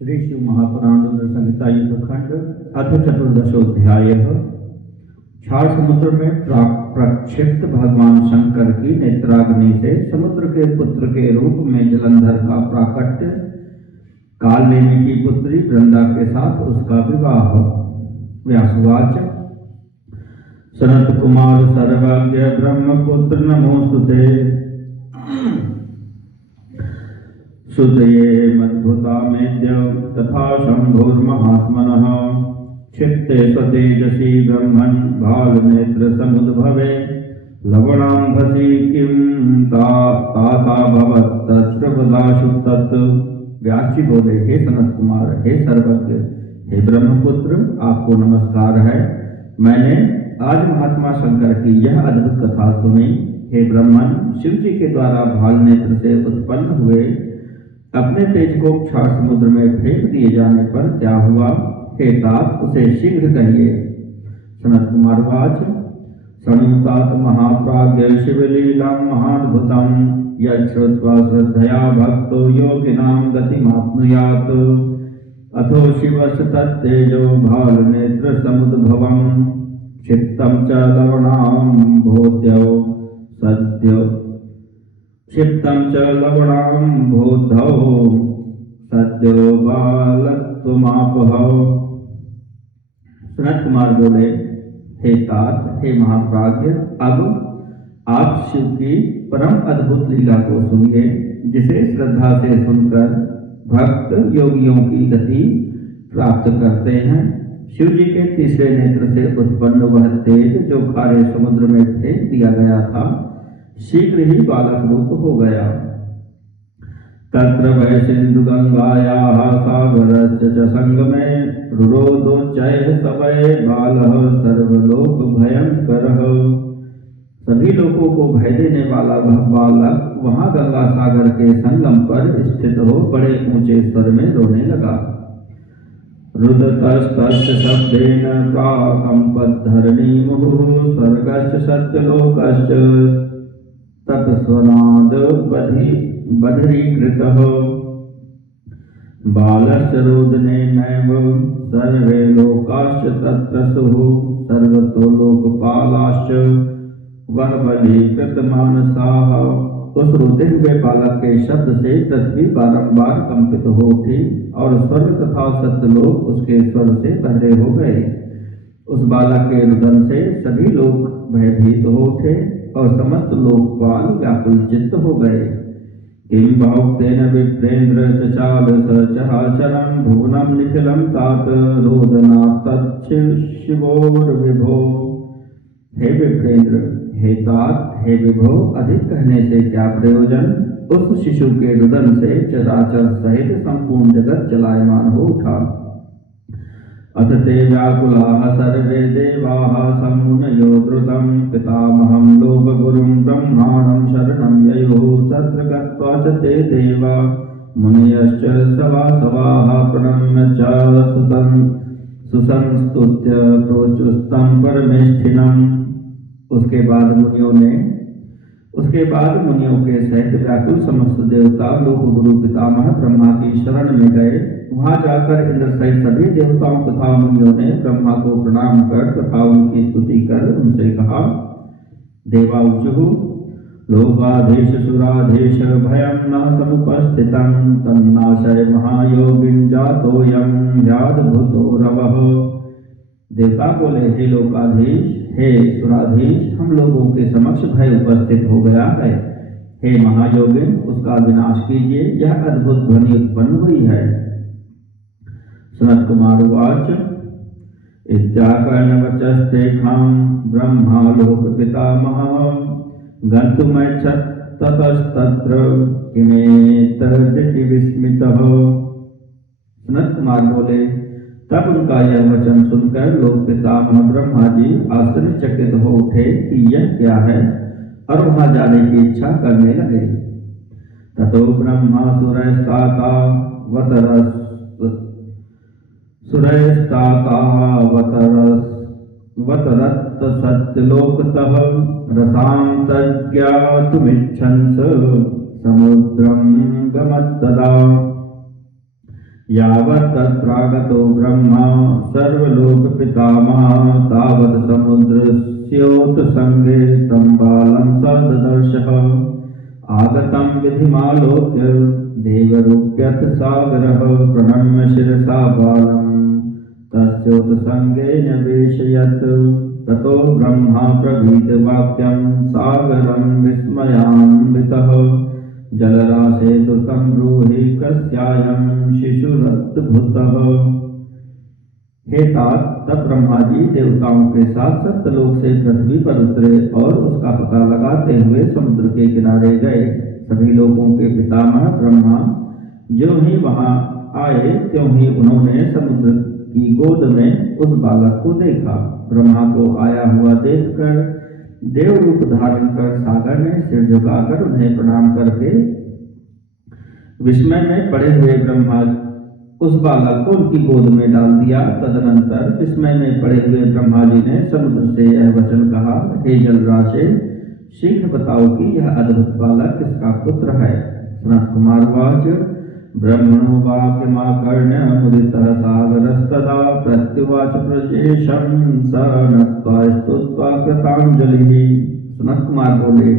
श्री शिव महापुराण रुद्र संहिता युद्धखंड अथ चतुर्दशोध्याय। क्षार समुद्र में प्रक्षिप्त भगवान शंकर की नेत्राग्नि से समुद्र के पुत्र के रूप में जलंधर का प्राकट्य, कालनेमी की पुत्री वृंदा के साथ उसका विवाह। व्यासवाच: सनत कुमार सर्वज्ञ ब्रह्मपुत्र नमोस्तुते। श्रुतये मद्भुता मेद्य तथा शंभुर्महात्मनः क्षिप्ते स्वतेजसी ब्रह्मन् भालनेत्र समुद्भवे लवणाम्भसी किं ताता भवत्तस्रवदाशु तत्। व्यास जी बोले, हे सनत कुमार, हे सर्वज्ञ, हे ब्रह्मपुत्र, आपको नमस्कार है। मैंने आज महात्मा शंकर की यह अद्भुत कथा सुनी। हे ब्रह्मन, शिव जी के द्वारा भाल नेत्र से उत्पन्न हुए अपने तेज को क्षार समुद्र में फेंक दिए जाने पर क्या हुआ? हे तात, उसे शीघ्र कहिए। सनत कुमार वाच: शृणुतात महाप्राज्ञ शिवलीलां महाद्भुतं यच्छ्रुत्वा श्रद्धया भक्तो योगिनां गतिमाप्नुयात्। अथो शिवस्य तत्तेजो भालनेत्र समुद्भवं क्षिप्तं च लवणाम्भोद्यौ सद्यो क्षिप्तं च लवणाम्भोधौ सद्यो बालत्वमापहौ। सनत कुमार बोले, हे तात, हे महाप्राज्ञ, अब आप शिव की परम अद्भुत लीला को सुनिए, जिसे श्रद्धा से सुनकर भक्त योगियों की गति प्राप्त करते हैं। शिव जी के तीसरे नेत्र से उत्पन्न वह तेज जो खारे समुद्र में फेंक दिया गया था, शीघ्र ही बालक रूप हो गया। तत्र वै सिंधु गंगायाः सागरस्य च संगमे रुरोधोच्चैः सवै बालः सर्वलोक भयंकरः। सभी लोगों को भय देने वाला वह बालक वहां गंगा सागर के संगम पर स्थित हो बड़े ऊंचे स्वर में रोने लगा। रुदतस्तस्य शब्देन प्राकम्पद्धरणी मुहुः स्वर्गस्य सत्यलोकश्च तत्स्वनाद बधिरीकृतः। बालस्य रोदनेनैव सर्वे लोकाश्च तत्रसुः सर्वतो लोकपालाश्च वह बलीकृतमानसाः। उस रोते हुए बालक के शब्द से पृथ्वी बारंबार कंपित हो उठी और स्वर्ग तथा सत्यलोक उसके स्वर से बहरे हो गए। उस बालक के रुदन से सभी लोग भयभीत हो उठे और समस्त लोकपाल व्याकुल चित्त हो गए। किं बहुक्तेन विप्रेन्द्र चचाल सचराचरं भुवनं निखिलं तात रोदनात् तच्छिवोर्विभो। हे विप्रेन्द्र, हे तात, हे विभो, अधिक कहने से क्या प्रयोजन? उस शिशु के रुदन से चराचर सहित संपूर्ण जगत चलायमान हो उठा। अथ ते व्याकुलाः सर्वे देवाः समुनयो द्रुतं पितामहं लोकगुरुं ब्रह्माणं शरणं ययुः। तत्र गत्वा च ते देवा मुनयश्च सवासवाः प्रणम्य च सुसंस्तुत्य प्रोचुस्तं परमेष्ठिनम्। उसके बाद मुनियों के सहित व्याकुल समस्त देवता लोकगुरु पितामह ब्रह्मा की शरण में गए। वहां जाकर इंद्र सहित सभी देवताओं तथा मुनियों ने ब्रह्मा को प्रणाम कर तथा उनकी स्तुति कर उनसे कहा: देवाऊचुः लोकाधीश सुराधीश भयं न समुपस्थितं तन्नाशय महायोगिन जातोयं व्याधभूतो रवः। देवता बोले, हे लोकाधीश, हे सुराधीश, हम लोगों के समक्ष भय उपस्थित हो गया है। हे महायोगिन, उसका विनाश कीजिए, यह अद्भुत ध्वनि उत्पन्न हुई है। सनत कुमार वाच: इत्याकर्णवचस्तेषां ब्रह्मा लोक पितामहः गन्तुमैच्छत् ततस्तत्र किमेतदिति विस्मितः। सनत कुमार बोले, तब उनका यह वचन सुनकर लोक पितामह ब्रह्मा जी आश्चर्यचकित हो उठे कि यह क्या है, और वहां जाने की इच्छा करने लगे। ततो ब्रह्मा वतरत् सत्यलोकतः रसां तज्ज्ञातुमिच्छन्स समुद्रं गमत्तदा। यावत् तत्रागतो ब्रह्मा सर्वलोक पितामह तावत् समुद्रस्योत्संगे तं बालं स ददर्शः। आगतं विधिमालोक्य देवरूप्यथ सागरः प्रणम्य शिरसा बालं तस्योत्संगे न्यवेशयत्। ततो ब्रह्मा ब्रवीत वाक्यं सागरं विस्मयान्वितः जलराशे द्रुतं ब्रूहि कस्यायं शिशुरद्भुतः। हे तात, तब ब्रह्मा जी देवताओं के साथ सत्यलोक से पृथ्वी पर उतरे और उसका पता लगाते हुए समुद्र के किनारे गए। सभी लोगों के पितामह ब्रह्मा ज्यों ही वहां आए त्यों ही उन्होंने समुद्र की गोद में उस बालक को देखा। ब्रह्मा को आया हुआ देखकर देव रूप धारण कर सागर ने सिर झुकाकर उन्हें प्रणाम करके विस्मय में पड़े हुए ब्रह्मा उस बालक को उनकी गोद में डाल दिया। तदनंतर विस्मय में पड़े हुए ब्रह्मा जी ने समुद्र से यह वचन कहा, हे जलराशि, शीघ्र बताओ कि यह अद्भुत बालक किसका पुत्र है। सनत कुमार वाच, ब्रह्मणो वाक्यमाकर्ण्य मुदितः सागरस्तदा प्रत्युवाच प्रशेषं स नत्वा स्तुत्वा कृतांजलिः। सनत कुमार बोले,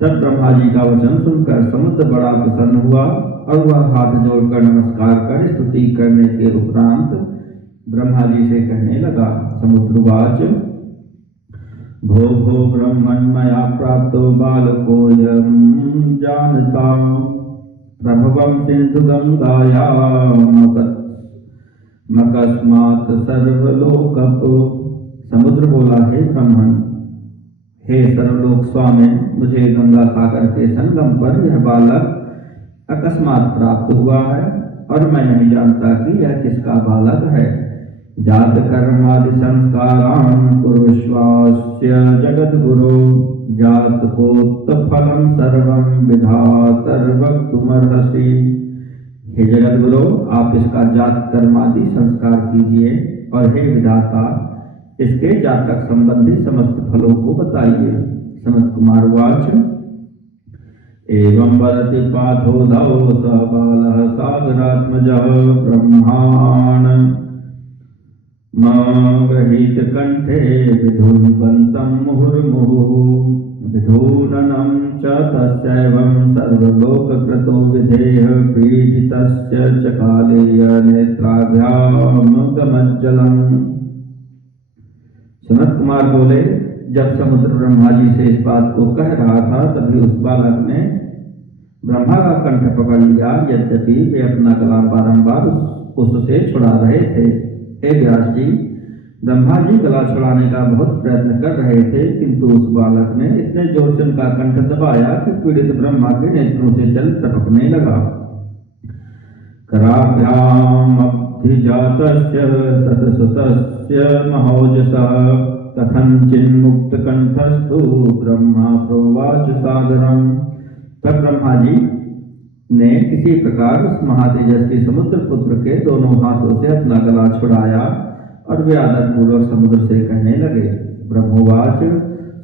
तब ब्रह्मा जी का वचन सुनकर समुद्र बड़ा प्रसन्न हुआ और वह हाथ जोड़कर नमस्कार कर स्तुति करने के उपरांत ब्रह्मा जी से कहने लगा। समुद्रवाच, भो भो ब्रह्मन्मया प्राप्तो बालकोऽयं जानता प्रभवं सिन्धुगंगायामकस्मात् सर्वलोकप। समुद्र बोला, हे ब्रह्मन, हे सर्वलोक स्वामी, मुझे गंगा सागर के संगम पर यह बालक अकस्मात प्राप्त हुआ है और मैं नहीं जानता कि यह किसका बालक है। जात कर्मादि संस्कारान् कुरुष्वास्य जगद्गुरो जात कोक्त फलं सर्वं विधातर्वक्तुमर्हसि। हे जगद्गुरो, आप इसका जात कर्मादि संस्कार कीजिए और हे विधाता, इसके जातक संबंधी समस्त फलों को बताइए। सनत कुमार वाच, एवं वदति पाथोदौ स बालः सागरात्मजः ब्रह्मान् गृहीत कंठे विधूनवन्तं मुहुर्मुहुः विधूननं च तस्यैवं सर्वलोककृतो विधेयः पीडितस्य च कालेय नेत्राभ्यामगमज्जलम्। सनत कुमार बोले, जब समुद्र ब्रह्मा जी से इस बात को कह रहा था तभी उस बालक ने ब्रह्मा का कंठ पकड़ लिया। यद्यपि वे अपना गला बारंबार उससे छुड़ा रहे थे। हे व्यास जी, ब्रह्मा जी गला छुड़ाने का बहुत प्रयत्न कर रहे थे, किंतु उस बालक ने इतने जोर से उनका कंठ दबाया कि पीड़ित ब्रह्मा के नेत्रों से जल टपकने लगा। कराभ्यामभिजातस्य ततसुतस्य महोजसः कथंचिन्मुक्तकंठस्तु ब्रह्मा प्रोवाच सागरम। तब ब्रह्मा जी ने किसी प्रकार उस महातेजस्वी समुद्र पुत्र के दोनों हाथों से अपना गला छुड़ाया और वे आदर पूर्वक समुद्र से कहने लगे। ब्रह्मोवाच,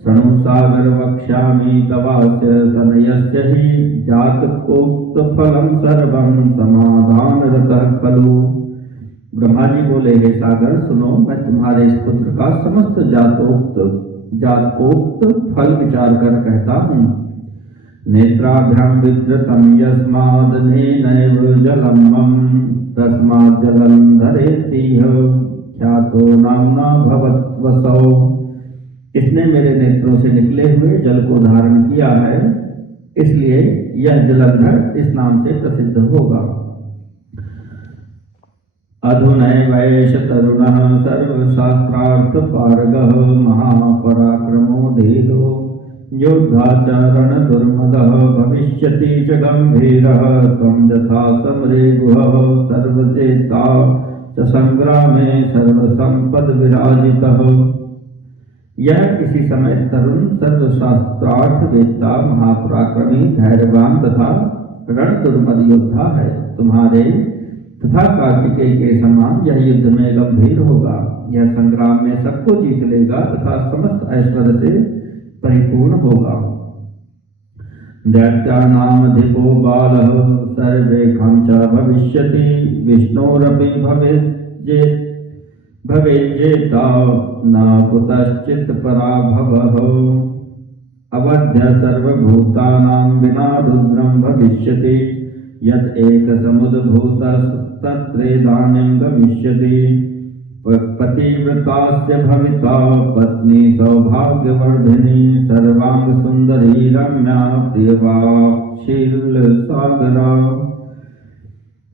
शृणु सागर वक्ष्यामि तवास्य तनयस्य हि जातकोक्त फलं सर्वं समाधानरतः खलु। ब्रह्मा जी बोले, हे सागर, सुनो, मैं तुम्हारे इस पुत्र का समस्त जातकोक्त फल विचार कर कहता हूँ। नेत्राभ्यां विद्रतं यस्मादनेनैव जलमं तस्मात् जलं धरेतीह ख्यातो नाम्ना भवत्वसौ। इसने मेरे नेत्रों से निकले हुए जल को धारण किया है, इसलिए यह जलंधर इस नाम से प्रसिद्ध होगा। अधुनैवैष तरुणः सर्वशास्त्रार्थ पारगः महापराक्रमो देहो योद्धा च रणदुर्मदः भविष्यति च गंभीरः त्वं यथा समरे गुहः सर्वजेता च संग्रामे सर्वसंपद विराजितः। यह इसी समय तरुण सर्वशास्त्रार्थ वेत्ता महापराक्रमी धैर्यवान तथा रणदुर्मद योद्धा है। तुम्हारे तथा कार्तिकेय के समान यह युद्ध में गंभीर होगा। यह संग्राम में सबको जीत लेगा तथा समस्त ऐश्वर्य से परिपूर्ण होगा। दैत्यानामधिपो बालः सर्वेषां च भविष्यति विष्णोरपि भवेज्जेता न कुतश्चित् पराभवः अवध्य सर्वभूतानां विना रुद्रं भविष्यति यत् एकसमुद्भूतस्तत्रेदानीं गमिष्यति पतिव्रतास्य भविता पत्नी सौभाग्यवर्धिनी सर्वांगसुंदरी रम्या प्रियवाक्षीलसागरा।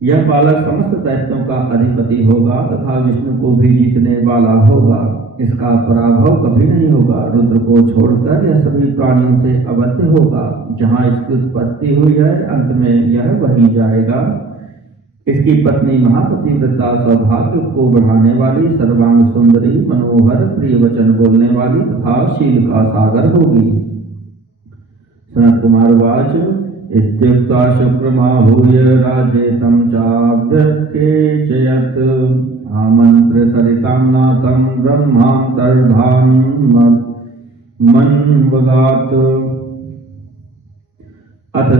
यह बालक समस्त दैत्यों का अधिपति होगा तथा विष्णु को भी जीतने वाला होगा। इसका पराभव कभी नहीं होगा। रुद्र को छोड़कर यह सभी प्राणियों से अवध्य होगा। जहाँ इसकी उत्पत्ति हुई है अंत में यह वहीं जाएगा। इसकी पत्नी महापतिव्रता सौभाग्य को बढ़ाने वाली सर्वांग सुंदरी मनोहर प्रिय वचन बोलने वाली तथा शील का सागर होगी। सनत कुमार वाच इत्युक्ता शुक्रमाभूय राजेतं चाभ्यर्चयत् आमन्त्र्य सरितां नाथं ब्रह्मान्तर्धान्मन्वगात् अथ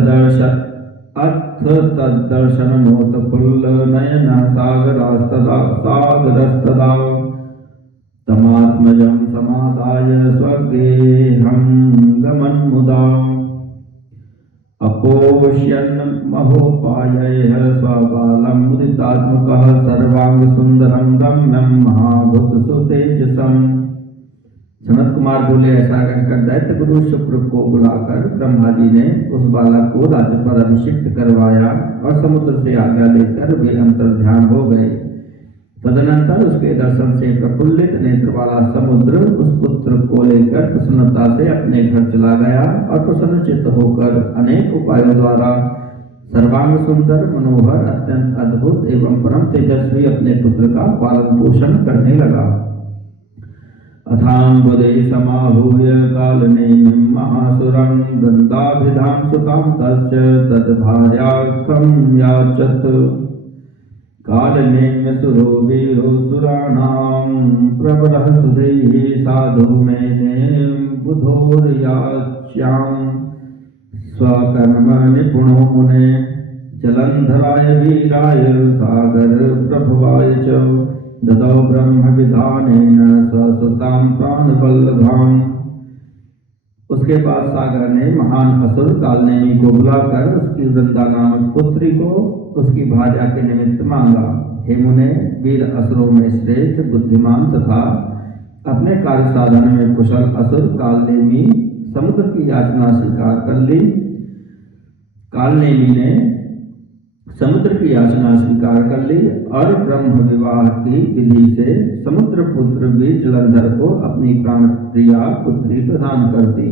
तद्दर्शनोत्फुल्लनयन सागरस्तदा तमात्मजं समादाय स्वगेहं गमन्मुदा अपोष्यन् महोपायैः स्वबालं मुदितात्मकः सर्वांगसुन्दरं रम्यं महाभूतसुतेजसम्। सनत कुमार बोले, ऐसा कहकर दैत्य गुरु शुक्र को बुलाकर ब्रह्मा जी ने उस बालक को राज्य पर अभिषिक्त करवाया और समुद्र से आज्ञा लेकर वे अंतर्ध्यान हो गए। तदनंतर उसके दर्शन से प्रफुल्लित नेत्र वाला समुद्र उस पुत्र को लेकर प्रसन्नता से अपने घर चला गया और प्रसन्नचित्त होकर अनेक उपायों द्वारा सर्वांग सुंदर मनोहर अत्यंत अद्भुत एवं परम तेजस्वी अपने पुत्र का पालन पोषण करने लगा। अथाम्बुदे समाहूय कालनेमिं महासुरं दन्ताभिधां सुतां तस्य तद्भार्यार्थं याचत कालनेम्यसुरो वीरो सुराणां प्रबलः सुधैः साधु मेने बुधोर्याच्यां स्वकर्म निपुणो मुने जलंधराय वीराय सागर प्रभवाय च ददौ ब्रह्म विधानेन स्वसुतां प्राणवल्लभाम्। उसके बाद सागर ने महान असुर कालनेमी को बुलाकर उसकी वृंदा नामक पुत्री को उसकी भार्या के निमित्त मांगा। हे मुने, वीर असुरों में श्रेष्ठ बुद्धिमान तथा अपने कार्य साधन में कुशल असुर कालनेमी समुद्र की याचना स्वीकार कर ली। कालनेमी ने समुद्र की याचना स्वीकार कर ली और ब्रह्म विवाह की विधि से समुद्र पुत्र वीर जलंधर को अपनी प्राण प्रिया पुत्री प्रदान कर दी।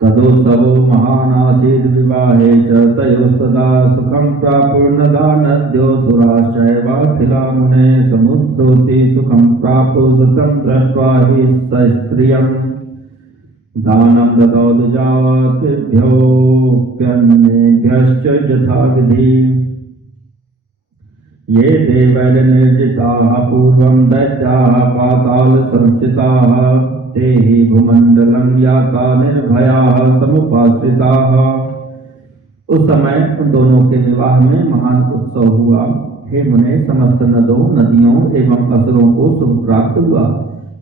तदोत्सवो महानासीद विवाहे च तयोस्तदा सुखं प्रापुर्नदा नद्यो सुराश्चैवाखिला मुने समुद्रोति सुखं प्रापु सुतं दृष्ट्वा हि सस्त्रियम् दानं ददौ द्विजातिभ्योऽप्यन्येभ्यश्च यथाविधि। ये देवैर्निर्जिताः पूर्वं दैत्याः पातालसंस्थिताः ते हि भूमण्डलं याता निर्भयाः समुपाश्रिताः। उस समय उन दोनों के विवाह में महान उत्सव हुआ। हे मुने, समस्त नदियों एवं असुरों को सुख प्राप्त हुआ।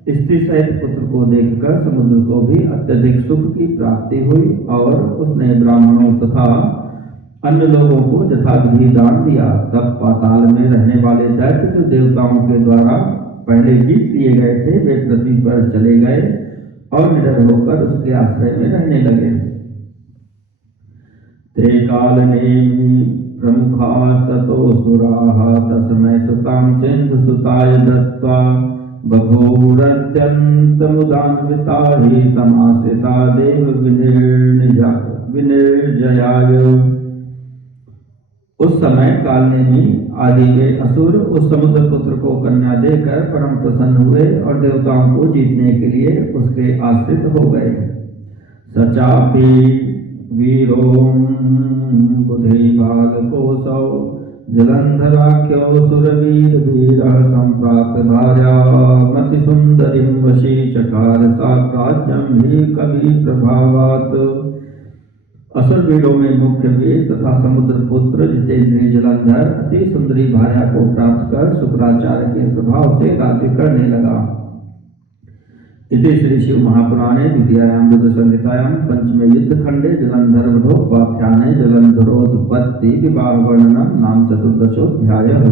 स्त्री सहित पुत्र को देखकर समुद्र को भी अत्यधिक सुख की प्राप्ति हुई और उसने ब्राह्मणों तथा अन्य लोगों को यथाविधि दान दिया। तब पाताल में रहने वाले दैत्य जो देवताओं के द्वारा पहले जीत लिए गए थे वे पृथ्वी पर चले गए और निडर होकर उसके आश्रय में रहने लगे। ते कालनेमि प्रमुखास्ततोऽसुराः तस्मै सुतां सिन्धुसुताय दत्त्वा बभूवरत्यन्तमुदान्विता हि तमाश्रिता देव विनिर्जयाय। उस समय कालनेमी आदि वे असुर उस समुद्र पुत्र को कन्या देकर परम प्रसन्न हुए और देवताओं को जीतने के लिए उसके आश्रित हो गए। सचापि वीरो बुधि बालकोऽसौ जलंधराख्यो सुरवीर वीरः संप्राप्त भार्यामति सुंदरीं वशी चकार साम्राज्यं ही कवि प्रभावात्। असुर वीरों में मुख्य वीर तथा समुद्र पुत्र जितेंद्रिय जलंधर अति सुंदरी भार्या को प्राप्त कर शुक्राचार्य के प्रभाव से राज्य करने लगा। इति श्री शिव महापुराणे द्वितीयायां युद्ध संहितायां पंचमे युद्ध खंडे जलंधर वधोपाख्याने जलंधरोत्पत्ति विवाह वर्णनम नाम चतुर्दशोऽध्यायः।